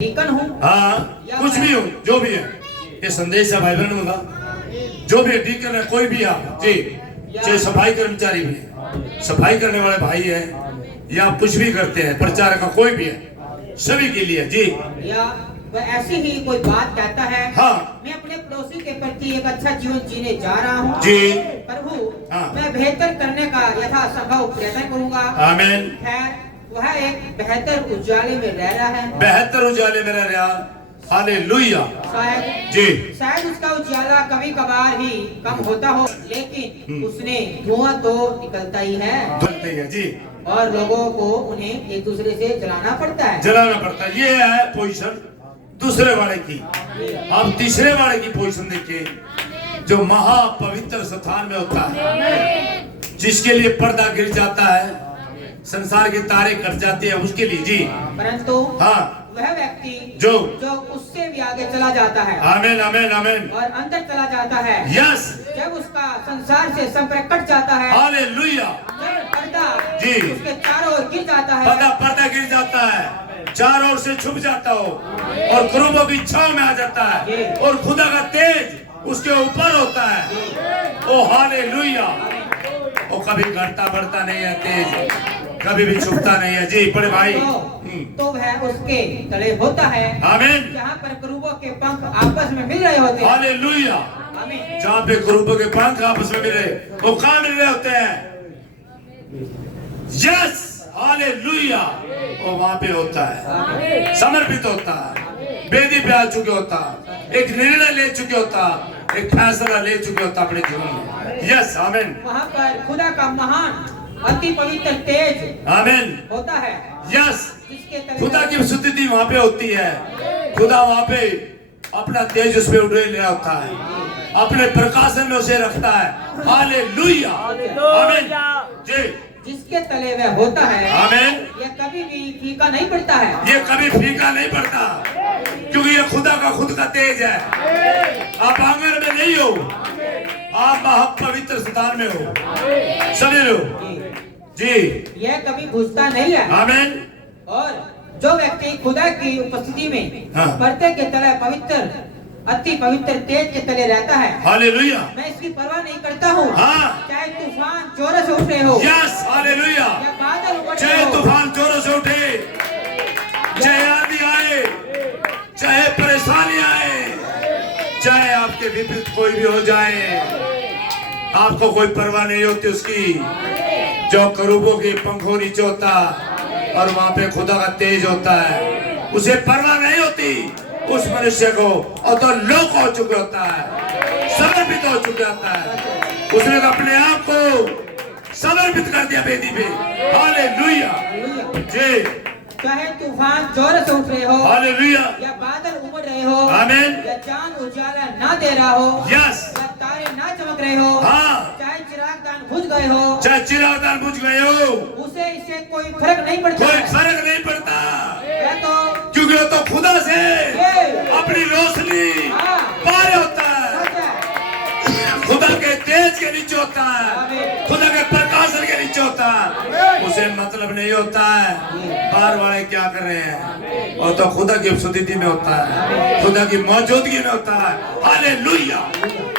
Deacon हूँ, हाँ कुछ भी हो जो भी है, ये संदेश है भाई बहनों का। जो भी है डीकन है, कोई भी आप जी, चाहे सफाई कर्मचारी भी है, सफाई करने वाले भाई है, या आप कुछ भी करते हैं, प्रचारक का कोई भी है, सभी के लिए जी। या वह ऐसी ही कोई बात कहता है, हाँ मैं अपने पड़ोसी के प्रति एक अच्छा जीवन जीने जा रहा हूँ जी। प्रभु, हाँ। मैं बेहतर करने का यथासंभव प्रयत्न करूँगा। आमीन। खैर वह एक बेहतर उजाले में रह रहा है, बेहतर उजाले में रह रहा, हालेलुया शायद जी। उसका उजाला कभी कभार ही कम होता हो, लेकिन उसने धुआं तो निकलता ही है धुलते है जी, और लोगों को उन्हें एक दूसरे से जलाना पड़ता है। जलाना पड़ता है। ये है पोजीशन दूसरे वाले की। आप तीसरे वाले की पोजीशन देखिए, जो महापवित्र स्थान में होता है, जिसके लिए पर्दा गिर जाता है, संसार के तारे कट जाते हैं, उसके लिए जी। परंतु हाँ वह व्यक्ति जो उससे भी आगे चला जाता है, आमीन आमीन आमीन, और अंदर चला जाता है। यस, जब उसका संसार से संपर्क कट जाता है, हालेलुया, जब पर्दा जी उसके चारों ओर गिर जाता है, पर्दा गिर जाता है, चारों ओर से छुप जाता हो और क्रूबों की छांव में आ जाता है, और खुदा का तेज उसके ऊपर होता है। ओ हालेलुया, वो कभी घटता बढ़ता नहीं है, तेज कभी भी छुपता नहीं है जी। बड़े भाई तो वह उसके तले होता है, आमीन, जहाँ पर करूबों के पंख आपस में मिल रहे होते हैं। हालेलुया, आमीन। जहाँ पे करूबों के पंख आपस में मिले, वो कहाँ मिल रहे होते हैं? यस, हालेलुया, वो वहाँ पे होता है, समर्पित होता है, बेदी पे आ चुके होता, एक निर्णय ले चुके होता, एक फैसला ले चुके होता अपने जीवन में। यस आमीन। वहाँ पर खुदा का महान अति पवित्र तेज आमीन होता है। यस, जिसके तले खुदा की स्थिति वहाँ पे होती है, खुदा वहाँ पे अपना तेज उस पे उड़े ले होता है, अपने प्रकाशन में उसे रखता है। हालेलुया, आमीन जी। जिसके तले वह होता है, आमीन, यह कभी भी फीका नहीं पड़ता है, ये कभी फीका नहीं पड़ता, क्योंकि ये खुदा का खुद का तेज है। आप आंगन में नहीं हो, आप पवित्र स्थान में हो, समझ लो जी। यह कभी बुझता नहीं है। आमीन। और जो व्यक्ति खुदा की उपस्थिति में हाँ। पर्दे के तले पवित्र अति पवित्र तेज के तले रहता है, हालेलुया, मैं इसकी परवाह नहीं करता हूँ, हाँ। चाहे तूफान जोरों से उठ रहे हो, यस, हालेलुया, या बादल उमड़ रहे चाहे हो, तूफान जोरों से उठे, चाहे आंधी आए, चाहे परेशानी आए, चाहे आपके विपरीत कोई भी हो जाए, आपको कोई परवाह नहीं होती उसकी। जो करूबों के पंखों नीचे होता और वहां पे खुदा का तेज होता है, उसे परवाह नहीं होती उस मनुष्य को, और तो लोक हो चुका होता है, समर्पित हो चुका होता है, उसने तो अपने आप को समर्पित कर दिया बेदी पे। हालेलुया जी। चाहे तूफान जोर से उठ रहे हो, हालेलुया, या बादल उमड़ रहे हो, आमीन, या चांद उजाला ना दे रहा हो, यस, या तारे ना चमक रहे हो, हाँ, चाहे चिरागदान बुझ गए हो, चाहे चिरागदान बुझ गए हो, उसे इससे कोई फर्क नहीं पड़ता, कोई फर्क नहीं पड़ता, यह तो क्योंकि वो तो खुदा से अपनी रोशनी हाँ। पार होता है, सच है। खुदा के तेज के नीचे होता है, खुदा के प्रकाशन के नीचे होता है, उसे मतलब नहीं होता है बाहर वाले क्या कर रहे हैं, और तो खुदा की स्थिति में होता है, खुदा की मौजूदगी में होता है। हालेलुया,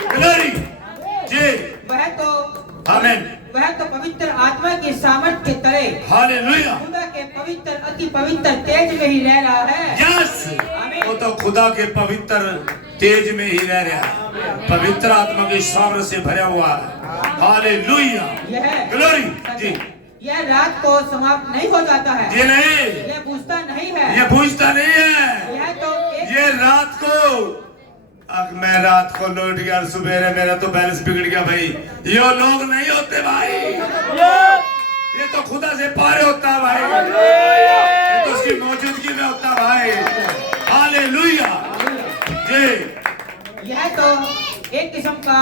ग्लोरी जी। वह तो पवित्र आत्मा की सामर्थ्य के तले, हालेलुया, खुदा के पवित्र अति पवित्र तेज में ही रह रहा है। यस, वो तो खुदा के पवित्र तेज में ही रह रहा है, पवित्र आत्मा के सामर्थ्य से भरा हुआ है। हालेलुया, ग्लोरी जी। यह रात को समाप्त नहीं हो जाता है, ये नहीं, यह बुझता नहीं है, ये पूछता नहीं है, यह तो ये रात को, अब मैं रात को लौट गया, सुबह मेरा तो बैलेंस बिगड़ गया भाई, ये लोग नहीं होते भाई, ये तो खुदा से पारे होता है भाई, ये तो उसकी मौजूदगी में होता है भाई। हालेलुया जी। यह तो एक किस्म का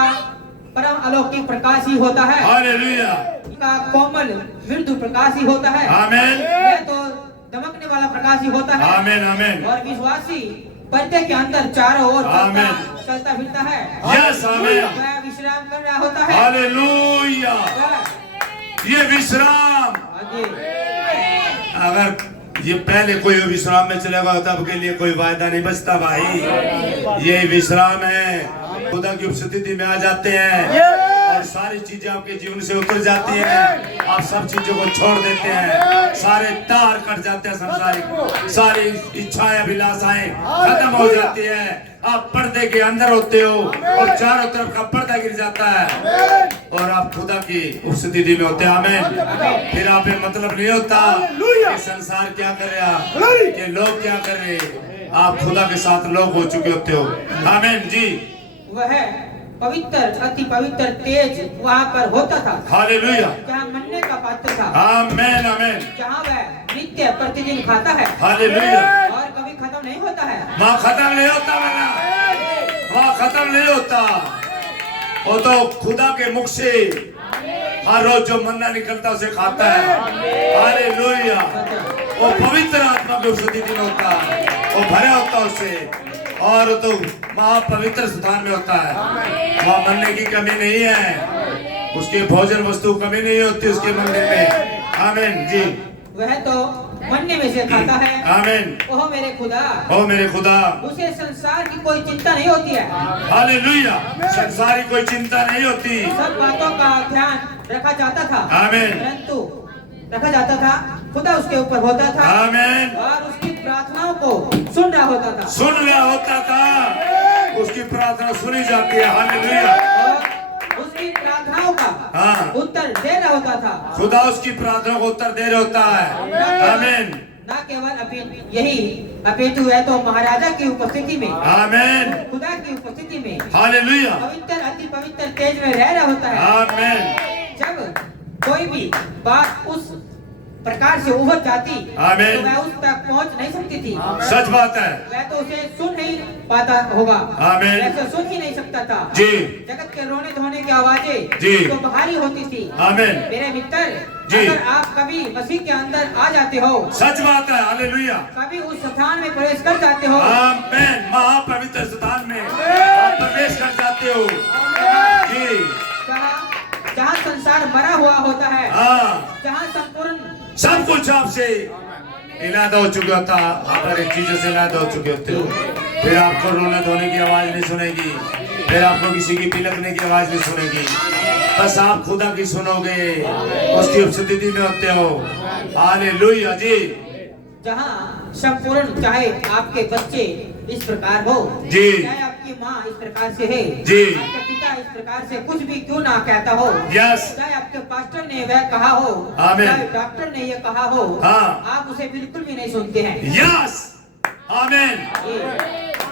परम अलौकिक प्रकाश ही होता है, हालेलुया, का कोमल मृदु प्रकाश ही होता है, आमीन, यह तो दमकने वाला प्रकाश ही होता है, आमीन आमीन, और विश्वासी पर्दे के अंदर चारों ओर चलता फिरता है, यस आमीन, वह विश्राम कर रहा होता है। हालेलुया, ये विश्राम, आगे अगर ये पहले कोई विश्राम में चलेगा तब के लिए कोई वायदा नहीं बचता भाई। ये विश्राम है, खुदा की उपस्थिति में आ जाते हैं और सारी चीजें आपके जीवन से उतर जाती हैं। आप सब चीजों को छोड़ देते हैं, सारे तार कट जाते हैं, संसारिक सारी इच्छाएं अभिलाषाएं खत्म हो जाती है। आप पर्दे के अंदर होते हो और चारों तरफ का पर्दा गिर जाता है और आप खुदा की उपस्थिति में होते हैं। आमीन। फिर आप मतलब नहीं होता कि संसार क्या कर रहा, कि लोग क्या कर रहे, आप खुदा के साथ लोग हो चुके होते हो। आमीन जी। वह पवित्र अति पवित्र तेज वहाँ पर होता था, हालेलुया, जहाँ मन्ने का पात्र था। आमीन आमीन। जहाँ वह नित्य प्रतिदिन खाता है, हालेलुया। और कभी खत्म नहीं होता है। वहाँ खत्म नहीं होता, वहाँ खत्म नहीं होता। वो तो खुदा के मुख से हर रोज जो मन्ना निकलता उसे खाता है। हालेलुया। वो पवित्र आत्मा की उपस्थिति में होता है, वो भरा होता उससे, और तो महापवित्र स्थान में होता है। वहाँ मन्ने की कमी नहीं है, उसके भोजन वस्तु कमी नहीं होती उसके मंदिर में। आमीन जी। वह तो मन्ने में से खाता है। आमीन। ओह मेरे खुदा, ओ मेरे खुदा, उसे संसार की कोई चिंता नहीं होती है। हालेलुया। संसारी कोई चिंता नहीं होती, सब बातों का ध्यान रखा जाता था। आमीन। परंतु रखा जाता था, खुदा उसके ऊपर होता था। आमीन। और उसकी प्रार्थनाओं को सुन रहा होता था। सुन रहा होता था, उसकी प्रार्थना सुनी जाती है। हालेलुया। और उसकी प्रार्थनाओं का हाँ। उत्तर दे रहा होता था। खुदा उसकी प्रार्थना को उत्तर दे रहा होता है। आमीन। न केवल यही अपितु है तो महाराजा की उपस्थिति में, आमीन, खुदा की उपस्थिति में, हालेलुया, पवित्र अति पवित्र तेज में रह रहा होता है। आमीन। जब कोई भी बात उस प्रकार से उभर जाती, आमीन, तो वह उस तक पहुंच नहीं सकती थी। सच बात है। वह तो उसे सुन नहीं पाता होगा। आमीन। वह तो सुन ही नहीं सकता था। जी। जगत के रोने धोने की आवाजें जी। तो बाहरी होती थी। आमीन। मेरे मित्र, जी। अगर आप कभी मसीह के अंदर आ जाते हो, सच बात है। हालेलुया। कभी उस स्थान में प्रवेश कर जाते हो, आमीन, महापवित्र स्थान में आप प्रवेश कर जाते हो। जी। जहाँ संसार मरा हुआ होता है, हाँ, जहाँ संपूर्ण सब कुछ आपसे इलादा हो चुके होता, आप हर एक चीजों से इलादा हो चुके होते हो। फिर आपको रोने धोने की आवाज नहीं सुनेगी, फिर आपको किसी की पिलकने की आवाज नहीं सुनेगी। बस आप खुदा की सुनोगे, उसकी उपस्थिति में होते हो। हालेलुया जी। जहाँ संपूर्ण, चाहे आपके बच्चे इस प्रकार हो, जी, चाहे आपकी माँ इस प्रकार से है, जी, आपके पिता इस प्रकार से कुछ भी क्यों ना कहता हो, यस, चाहे आपके पास्टर ने वह कहा हो, आमीन, चाहे डॉक्टर ने यह कहा हो, हाँ, आप उसे बिल्कुल भी नहीं सुनते हैं। यस, आमीन।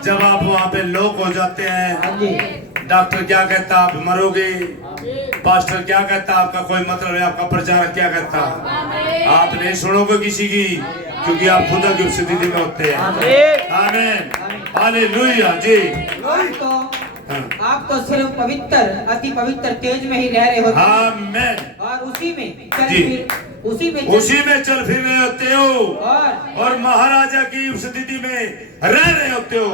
जब आप वहाँ पे लोग हो जाते हैं, डॉक्टर क्या कहता, आप मरोगे, पास्टर क्या कहता, आपका कोई मतलब है, आपका प्रचारक क्या कहता, आप नहीं सुनोगे किसी की, क्योंकि आप खुदा की उपस्थिति में होते हैं। आमीन, हालेलुया जी। आप तो सिर्फ पवित्र अति पवित्र तेज में ही रह रहे होते हैं, आमीन, और उसी में चल जी। फिर उसी में चल फिर रहे होते हो, और महाराजा की उपस्थिति में रह रहे होते हो,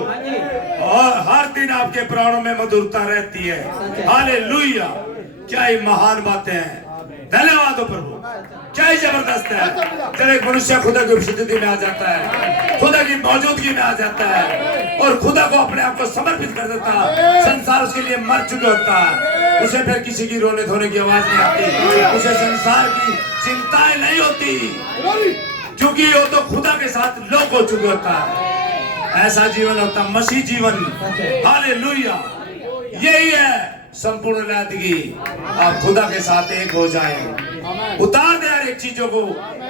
और हर दिन आपके प्राणों में मधुरता रहती है। हालेलुया। क्या ही महान बातें हैं। धन्यवाद हो प्रभु, क्या ही जबरदस्त है। जब एक मनुष्य खुदा की उपस्थिति में आ जाता है, खुदा की मौजूदगी में आ जाता है और खुदा को अपने आप को समर्पित कर देता है, संसार उसके लिए मर चुका होता है, उसे फिर किसी की रोने धोने की आवाज नहीं आती, उसे संसार की चिंताएं नहीं होती, क्योंकि वो तो खुदा के साथ लोक हो चुका होता है। ऐसा जीवन होता मसीह जीवन। हालेलुया। यही है संपूर्ण लादगी। आप खुदा के साथ एक हो जाएं, उतार दे हर एक चीजों को,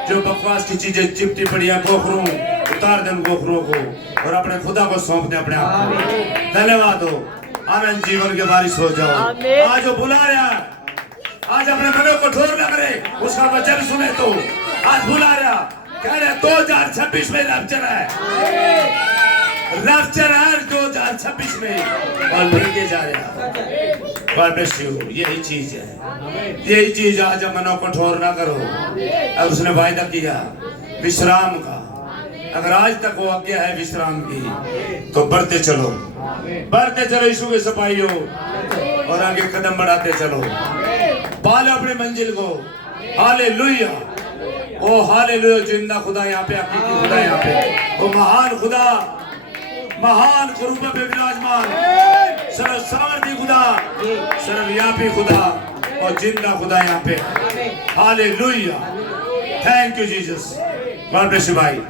जो बकवास की चीजें चिपटी पड़ी है गोखरों, उतार दे उन गोखरों को और अपने खुदा को सौंप दे अपने आप को। धन्यवाद हो। आनंद जीवन के बारिश हो जाओ। आज जो बुला रहा है, आज अपने मनों को ठोर न करे, उसका वचन सुने तो आज बुला रहा, कह रहे 2026 में रैप्चर है, रैप्चर है 2026 में, और लेके जा रहा। God bless you. यही चीज है, यही चीज आज मनों को ठोर ना करो। अब उसने वायदा किया विश्राम का, अगर आज तक वो आज्ञा है विश्राम की, तो बढ़ते चलो, बढ़ते चलो यीशु के सिपाहियों, और आगे कदम बढ़ाते चलो, पालो अपनी मंजिल को। हालेलुया। ओ हालेलुया, जिंदा खुदा यहाँ पे, हकीकी खुदा यहाँ पे, वो महान खुदा, महान कुरूबा पे विराजमान, सर्व सामर्थी खुदा, सर्वव्यापी खुदा और जिंदा खुदा यहाँ पे। Hallelujah, thank you Jesus, God bless you भाई।